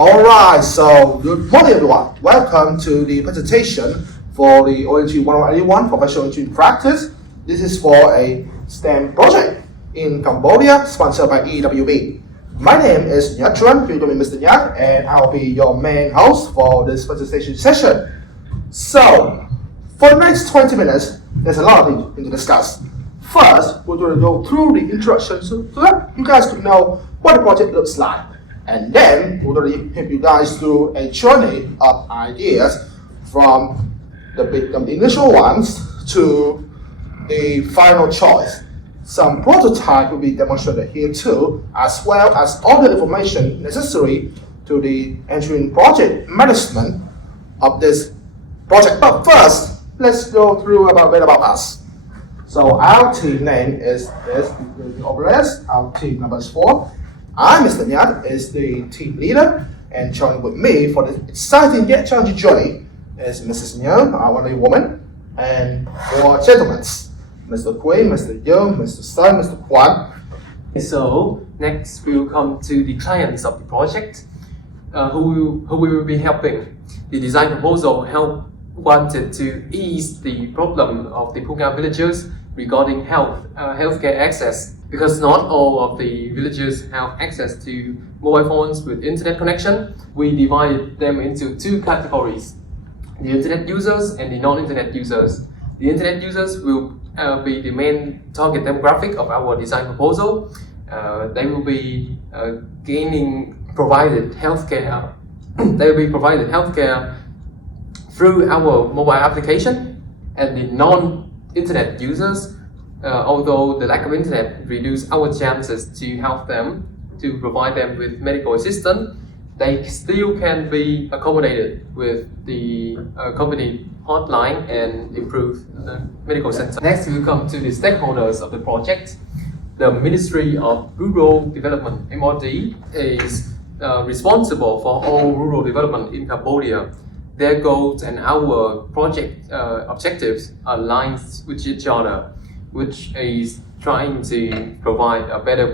Alright, so good morning everyone. Welcome to the presentation for the ONG 181 Professional Engineering Practice. This is for a STEM project in Cambodia sponsored by EWB. My name is Nhật Truan, you call me Mr. Nhật, and I'll be your main host for this presentation session. So, for the next 20 minutes, there's a lot of things to discuss. First, we're going to go through the introduction so that you guys can know what the project looks like. And then we're going to help you guys through a journey of ideas from the initial ones to the final choice. Some prototype will be demonstrated here too, as well as all the information necessary to the engineering project management of this project. But first, let's go through a bit about us. So our team name is this, our team number is 4. I, Mr. Nhật, is the team leader, and joining with me for this exciting yet challenging journey is Mrs. Nhớ, our wonderful woman, and 4 gentlemen, Mr. Quinn, Mr. Young, Mr. Sun, Mr. Kwan. So next we'll come to the clients of the project, who we will be helping. The design proposal wanted to ease the problem of the Phunga villagers regarding healthcare access, because not all of the villagers have access to mobile phones with internet connection. We divided them into 2 categories: the internet users and the non-internet users. The internet users will be the main target demographic of our design proposal. They will be provided healthcare. They will be provided healthcare through our mobile application, and the non-internet users, although the lack of internet reduces our chances to help them, to provide them with medical assistance, they still can be accommodated with the company hotline and improve the medical center. Next, we'll come to the stakeholders of the project. The Ministry of Rural Development, MRD, is responsible for all rural development in Cambodia. Their goals and our project objectives align with each other, which is trying to provide a better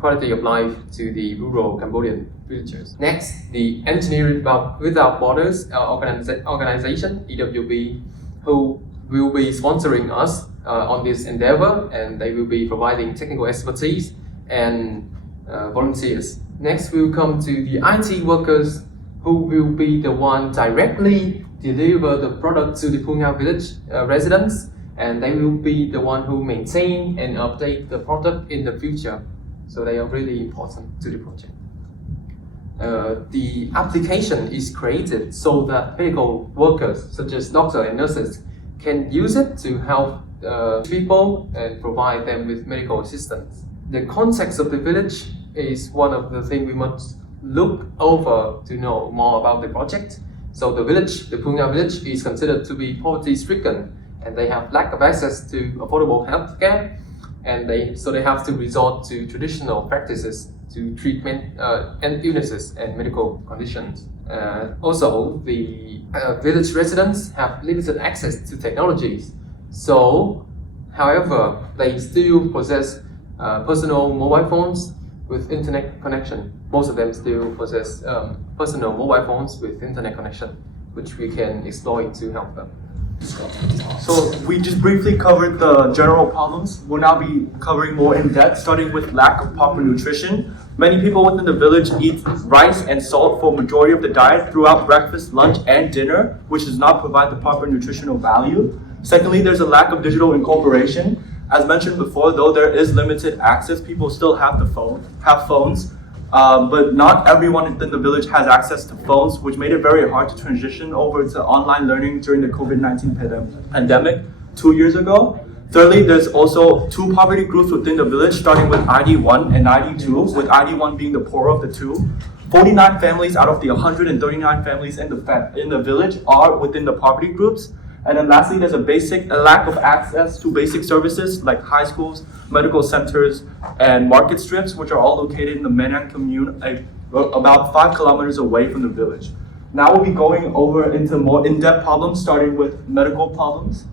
quality of life to the rural Cambodian villagers. Next, the Engineering Without Borders organization, EWB, who will be sponsoring us on this endeavor, and they will be providing technical expertise and volunteers. Next, we'll come to the IT workers, who will be the one directly deliver the product to the Phunga village residents, and they will be the one who maintain and update the product in the future. So they are really important to the project. The application is created so that medical workers, such as doctors and nurses, can use it to help people and provide them with medical assistance. The context of the village is one of the things we must look over to know more about the project. So the Phunga village, is considered to be poverty-stricken, and they have lack of access to affordable healthcare, and they have to resort to traditional practices to treatment and illnesses and medical conditions. Also, the village residents have limited access to technologies. So, however, they still possess personal mobile phones with internet connection. Most of them still possess personal mobile phones with internet connection, which we can exploit to help them. So we just briefly covered the general problems. We'll now be covering more in depth, starting with lack of proper nutrition. Many people within the village eat rice and salt for majority of the diet throughout breakfast, lunch, and dinner, which does not provide the proper nutritional value. Secondly, there's a lack of digital incorporation. As mentioned before, though there is limited access, people still have phones. But not everyone within the village has access to phones, which made it very hard to transition over to online learning during the COVID-19 pandemic 2 years ago. Thirdly, there's also 2 poverty groups within the village, starting with ID1 and ID2, with ID1 being the poorer of the 2. 49 families out of the 139 families in the village are within the poverty groups. And then lastly, there's a lack of access to basic services like high schools, medical centers, and market strips, which are all located in the Menang commune, about 5 kilometers away from the village. Now we'll be going over into more in-depth problems, starting with medical problems.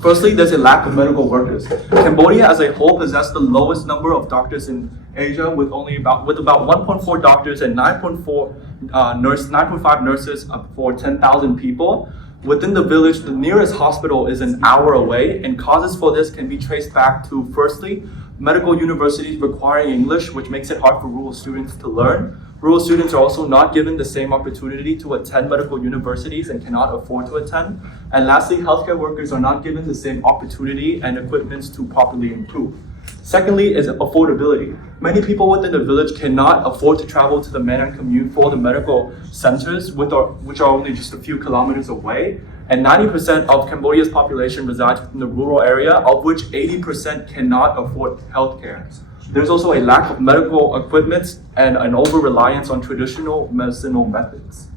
Firstly, there's a lack of medical workers. Cambodia as a whole possesses the lowest number of doctors in Asia, with about 1.4 doctors and 9.4 9.5 nurses for 10,000 people. Within the village, the nearest hospital is an hour away, and causes for this can be traced back to, firstly, medical universities requiring English, which makes it hard for rural students to learn. Rural students are also not given the same opportunity to attend medical universities and cannot afford to attend. And lastly, healthcare workers are not given the same opportunity and equipments to properly improve. Secondly is affordability. Many people within the village cannot afford to travel to the Manan commune for the medical centers, which are only just a few kilometers away. And 90% of Cambodia's population resides in the rural area, of which 80% cannot afford healthcare. There's also a lack of medical equipment and an over-reliance on traditional medicinal methods.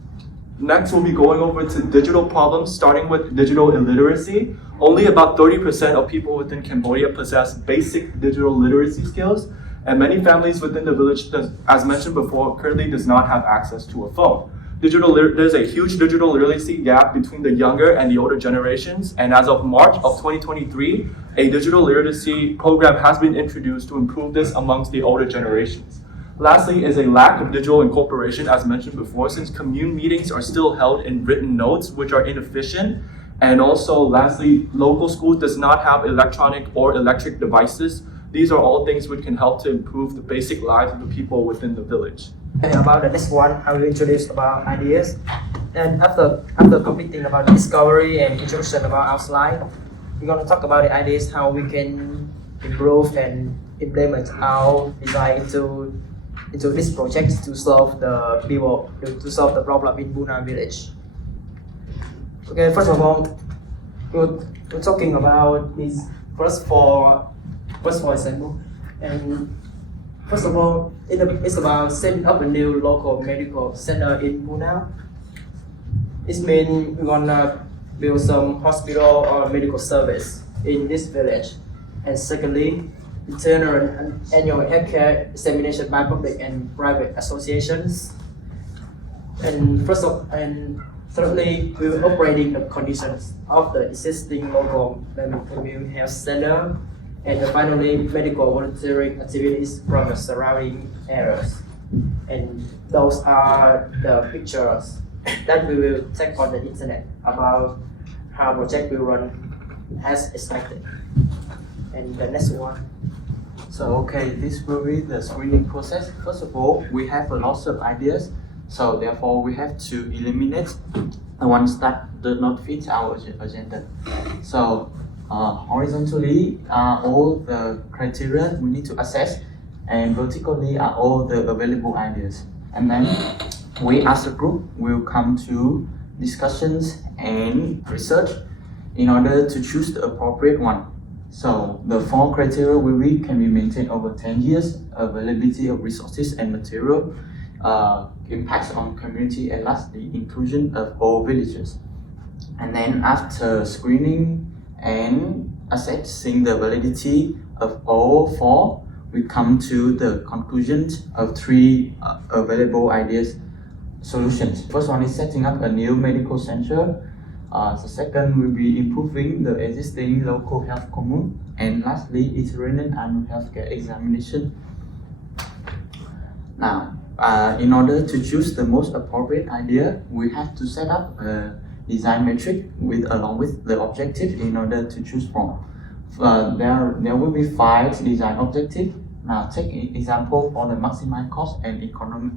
Next, we'll be going over to digital problems, starting with digital illiteracy. Only about 30% of people within Cambodia possess basic digital literacy skills, and many families within the village, as mentioned before, currently does not have access to a phone. There's a huge digital literacy gap between the younger and the older generations, and as of March of 2023, a digital literacy program has been introduced to improve this amongst the older generations. Lastly is a lack of digital incorporation, as mentioned before, since commune meetings are still held in written notes, which are inefficient. And also, lastly, local schools does not have electronic or electric devices. These are all things which can help to improve the basic lives of the people within the village. And about the next one, I will introduce about ideas. And after completing about discovery and introduction about our slide, we're going to talk about the ideas how we can improve and implement our design into this project to solve the problem in Buna village. Okay, first of all, we're talking about this first for example, and first of all, it's about setting up a new local medical center in Buna. It means we're gonna build some hospital or medical service in this village. And secondly, internal and annual healthcare examination by public and private associations. And thirdly, we're operating the conditions of the existing local commune health center. And finally, medical volunteering activities from the surrounding areas. And those are the pictures that we will take on the internet about how project will run as expected. And the next one. So okay, this will be the screening process. First of all, we have a lot of ideas, so therefore we have to eliminate the ones that do not fit our agenda. So horizontally are all the criteria we need to assess, and vertically are all the available ideas. And then we as a group will come to discussions and research in order to choose the appropriate one. So the 4 criteria can be maintained over 10 years, availability of resources and material, impacts on community, and lastly, inclusion of all villagers. And then after screening and assessing the validity of all 4, we come to the conclusions of 3 available ideas solutions. First one is setting up a new medical center. The second will be improving the existing local health commune, and lastly is running annual healthcare examination. Now, in order to choose the most appropriate idea, we have to set up a design metric along with the objective in order to choose from. There will be 5 design objectives. Now, take an example for the maximum cost and economic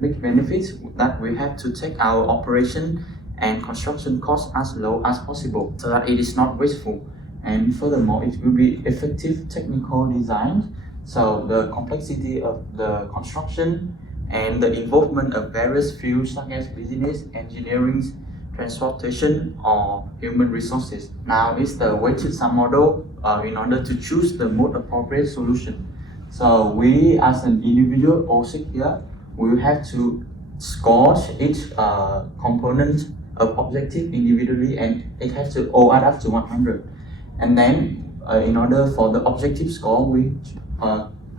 benefits, that we have to take our operation and construction costs as low as possible so that it is not wasteful. And furthermore, it will be effective technical design, so the complexity of the construction and the involvement of various fields such as business, engineering, transportation, or human resources. Now is the weighted sum model in order to choose the most appropriate solution. So we as an individual or here, we will have to score each component of objective individually, and it has to all add up to 100. And then in order for the objective score, we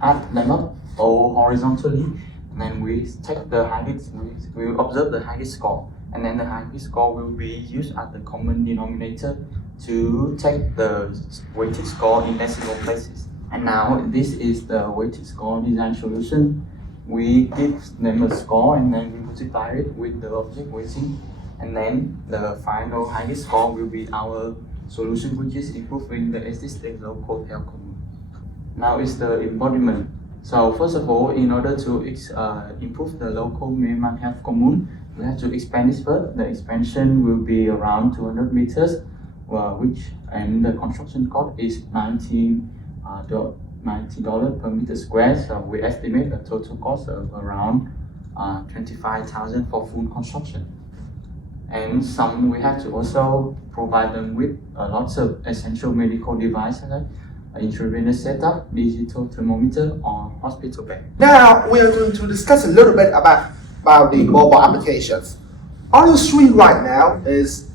add them up all horizontally, and then we take the highest, we will observe the highest score, and then the highest score will be used as the common denominator to take the weighted score in decimal places. And now this is the weighted score design solution. We give them a score, and then we multiply it with the object weighting, and then the final highest score will be our solution, which is improving the existing local health commune. Now is the embodiment. So first of all, in order to improve the local Myanmar health commune, we have to expand this first. The expansion will be around 200 meters, and the construction cost is $90 per meter square. So we estimate a total cost of around 25,000 for full construction. And we have to also provide them with lots of essential medical devices like intravenous setup, digital thermometer, or hospital bed. Now we are going to discuss a little bit about the mobile applications. On your screen right now is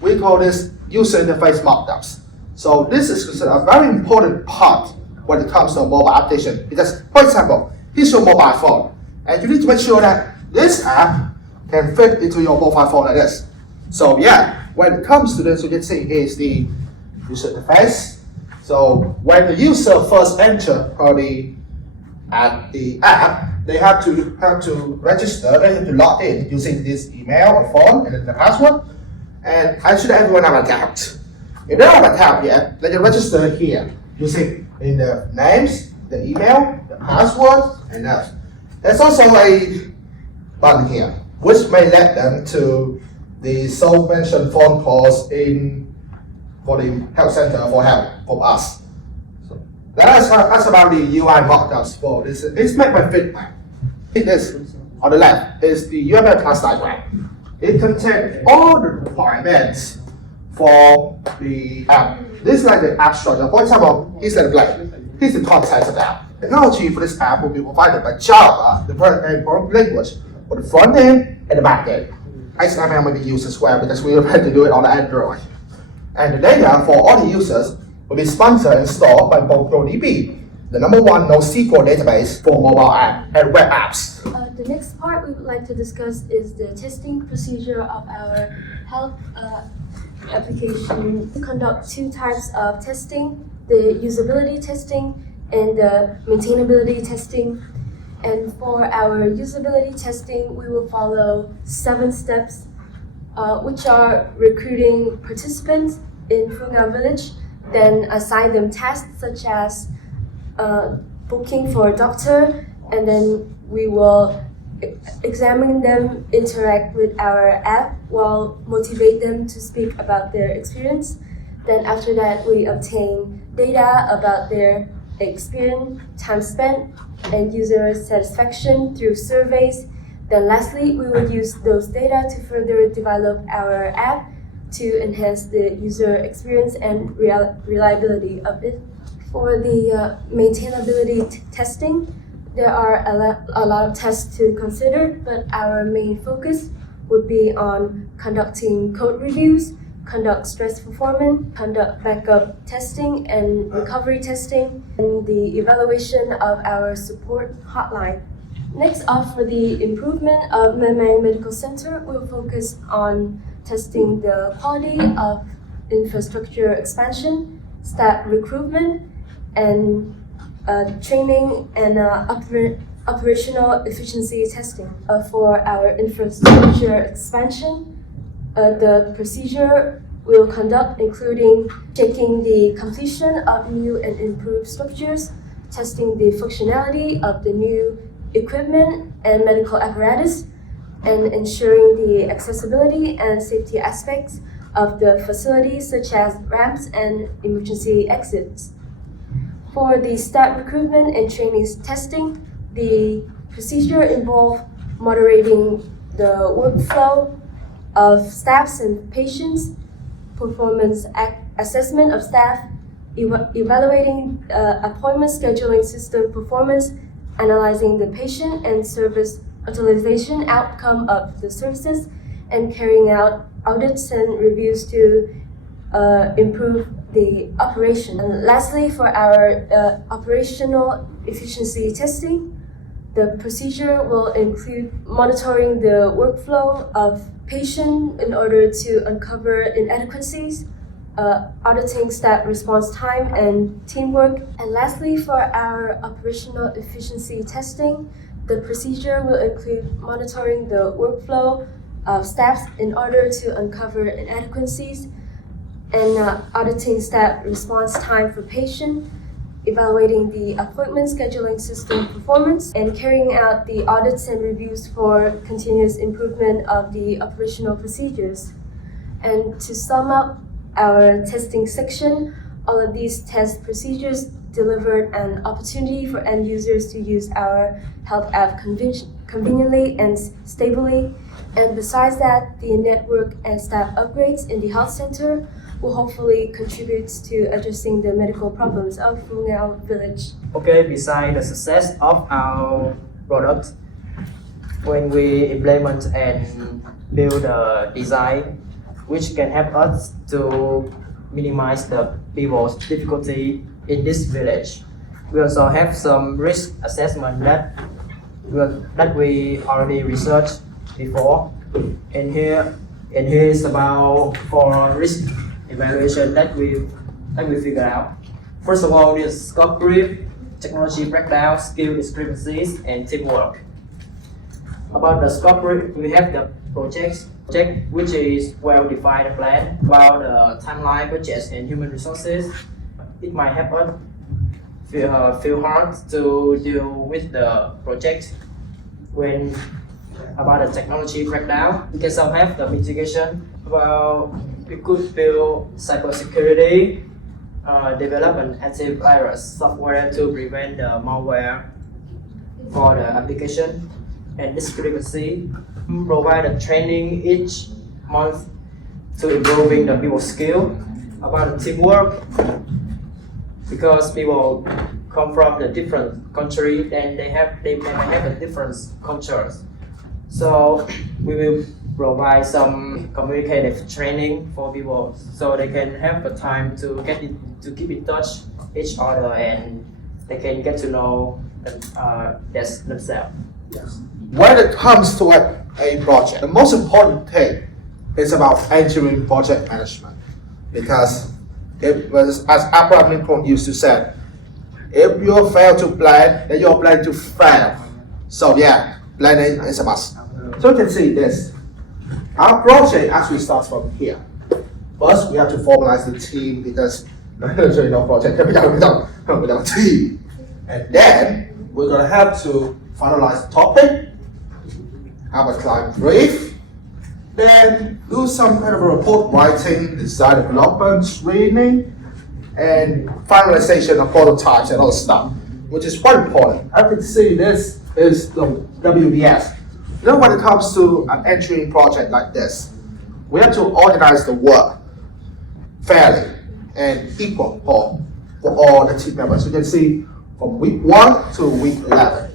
we call this user interface mock-ups. So this is considered a very important part when it comes to a mobile application. Because, for example, here's your mobile phone, and you need to make sure that this app can fit into your mobile phone like this. So yeah, when it comes to this, you can see here's the user interface. So when the user first enter the app, they have to register, they have to log in using this email or phone and then the password. And actually everyone have an account. If they don't have an account yet, they can register here using in the names, the email, the password, and that. There's also a button here, which may lead them to the so-mentioned phone calls for the health center for help from us. So that's about the UI mock-ups for this. It's made by Fitmap. This on the left is the UML class diagram. It contains all the requirements for the app. This is like the app structure. For example, here's the blank. Here's the content of the app. Technology for this app will be provided by Java, the programming language, for the front end and the back end. XML may be used as well because we have to do it on Android. And the data for all the users will be sponsored and stored by MongoDB, the #1 NoSQL database for mobile app and web apps. The next part we would like to discuss is the testing procedure of our health application. We conduct two types of testing, the usability testing and the maintainability testing. And for our usability testing, we will follow 7 steps, which are recruiting participants in Phu Ngan village, then assign them tasks such as booking for a doctor, and then we will examine them, interact with our app while motivate them to speak about their experience. Then after that, we obtain data about their experience, time spent, and user satisfaction through surveys. Then lastly, we will use those data to further develop our app to enhance the user experience and reliability of it. For the maintainability testing, there are a lot of tests to consider, but our main focus would be on conducting code reviews, conduct stress performance, conduct backup testing and recovery testing, and the evaluation of our support hotline. Next up, for the improvement of Mae Mai Medical Center, we'll focus on testing the quality of infrastructure expansion, staff recruitment, and training and operational efficiency testing. For our infrastructure expansion, the procedure we'll conduct including checking the completion of new and improved structures, testing the functionality of the new equipment and medical apparatus, and ensuring the accessibility and safety aspects of the facilities such as ramps and emergency exits. For the staff recruitment and training testing, the procedure involves moderating the workflow of staffs and patients, performance assessment of staff, evaluating appointment scheduling system performance, analyzing the patient and service utilization outcome of the services, and carrying out audits and reviews to improve the operation. And lastly, for our operational efficiency testing, the procedure will include monitoring the workflow of patient in order to uncover inadequacies, auditing staff response time and teamwork. And lastly, for our operational efficiency testing, The procedure will include monitoring the workflow of staff in order to uncover inadequacies and auditing staff response time for patient, evaluating the appointment scheduling system performance, and carrying out the audits and reviews for continuous improvement of the operational procedures. And to sum up our testing section, all of these test procedures delivered an opportunity for end users to use our health app conveniently and stably. And besides that, the network and staff upgrades in the health center will hopefully contribute to addressing the medical problems of Phu Ngao village. Okay, besides the success of our product, when we implement and build a design which can help us to minimize the people's difficulty in this village, we also have some risk assessment that we already researched before. And here is about 4 risk evaluation that we figured out. First of all, is scope creep, technology breakdown, skill discrepancies, and teamwork. About the scope creep, we have the project which is well-defined plan about the timeline, budget, and human resources. It might help us feel hard to deal with the project. When about the technology breakdown, we can also have the mitigation about we could build cybersecurity, develop an antivirus software to prevent the malware for the application, and discrepancy, provide a training each month to improving the people's skill. About the teamwork, because people come from the different country and they may have a different cultures. So we will provide some communicative training for people so they can have the time to keep in touch each other and they can get to know themselves. When it comes to a project, the most important thing is about entering project management, because it was, as Abraham Lincoln used to say, if you fail to plan, then you're planning to fail. So yeah, planning is a must. So you can see this. Our project actually starts from here. First, we have to formalize the team, because no project can be done without a team. And then we're gonna have to finalize the topic, have a client brief, then do some kind of a report writing, design development, training, and finalization of prototypes and other stuff, which is quite important. I can see this is the WBS. You know, when it comes to an entering project like this, we have to organize the work fairly and equal for all the team members. You can see from week 1 to week 11.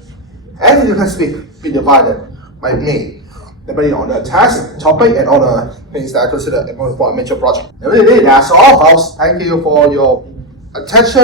Everything has to be divided by me, depending on the task, topic, and all the things that I consider important for a major project. And really, that's all, folks. Thank you for your attention.